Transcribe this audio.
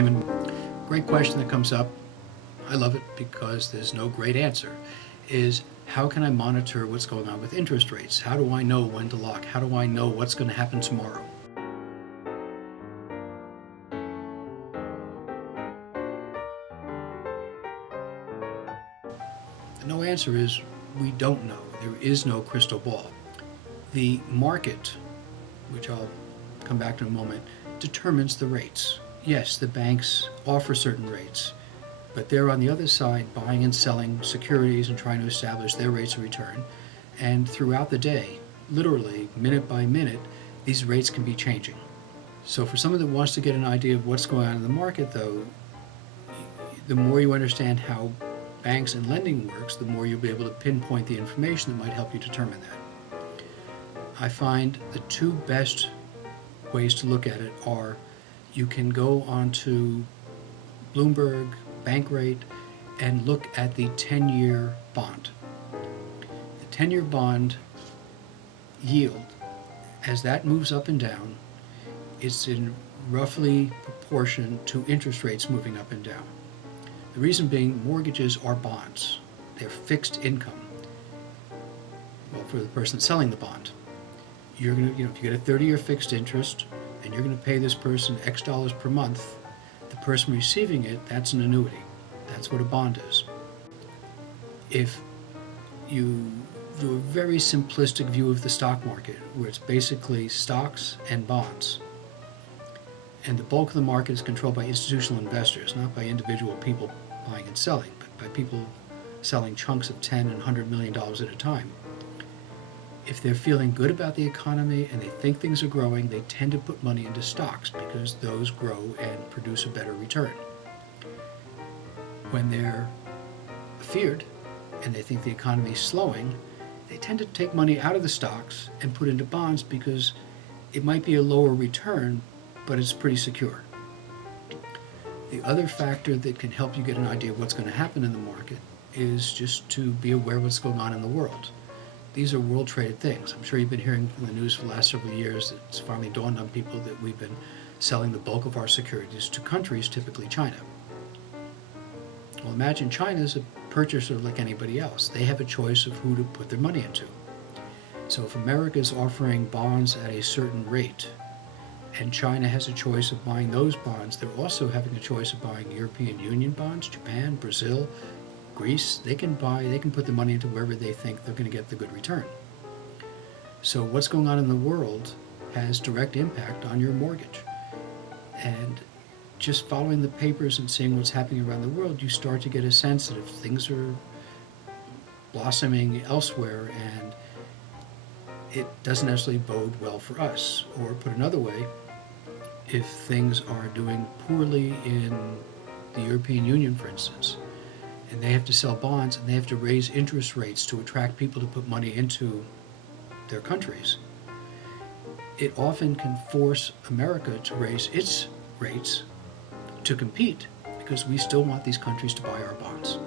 Rayman. Great question that comes up. I love it because there's no great answer. Is how can I monitor what's going on with interest rates? How do I know when to lock? How do I know what's going to happen tomorrow? The no answer is we don't know. There is no crystal ball. The market, which I'll come back to in a moment, determines the rates. Yes, the banks offer certain rates, but they're on the other side buying and selling securities and trying to establish their rates of return. And throughout the day, literally minute by minute, these rates can be changing. So for someone that wants to get an idea of what's going on in the market, though, the more you understand how banks and lending works, the more you'll be able to pinpoint the information that might help you determine that. I find the two best ways to look at it are you can go onto Bloomberg, Bankrate, and look at the 10-year bond. The 10-year bond yield, as that moves up and down, it's in roughly proportion to interest rates moving up and down. The reason being, mortgages are bonds. They're fixed income. Well, for the person selling the bond, you're going to, if you get a 30-year fixed interest and you're going to pay this person X dollars per month, the person receiving it, that's an annuity. That's what a bond is. If you do a very simplistic view of the stock market, where it's basically stocks and bonds, and the bulk of the market is controlled by institutional investors, not by individual people buying and selling, but by people selling chunks of $10 and $100 million at a time. If they're feeling good about the economy and they think things are growing, they tend to put money into stocks because those grow and produce a better return. When they're feared and they think the economy is slowing, they tend to take money out of the stocks and put into bonds because it might be a lower return, but it's pretty secure. The other factor that can help you get an idea of what's going to happen in the market is just to be aware of what's going on in the world. These are world-traded things. I'm sure you've been hearing from the news for the last several years that it's finally dawned on people that we've been selling the bulk of our securities to countries, typically China. Well, imagine China's a purchaser like anybody else. They have a choice of who to put their money into. So if America is offering bonds at a certain rate, and China has a choice of buying those bonds, they're also having a choice of buying European Union bonds, Japan, Brazil, Greece. They can put the money into wherever they think they're going to get the good return. So what's going on in the world has direct impact on your mortgage. And just following the papers and seeing what's happening around the world, you start to get a sense that if things are blossoming elsewhere and it doesn't necessarily bode well for us. Or put another way, if things are doing poorly in the European Union, for instance, and they have to sell bonds and they have to raise interest rates to attract people to put money into their countries, it often can force America to raise its rates to compete because we still want these countries to buy our bonds.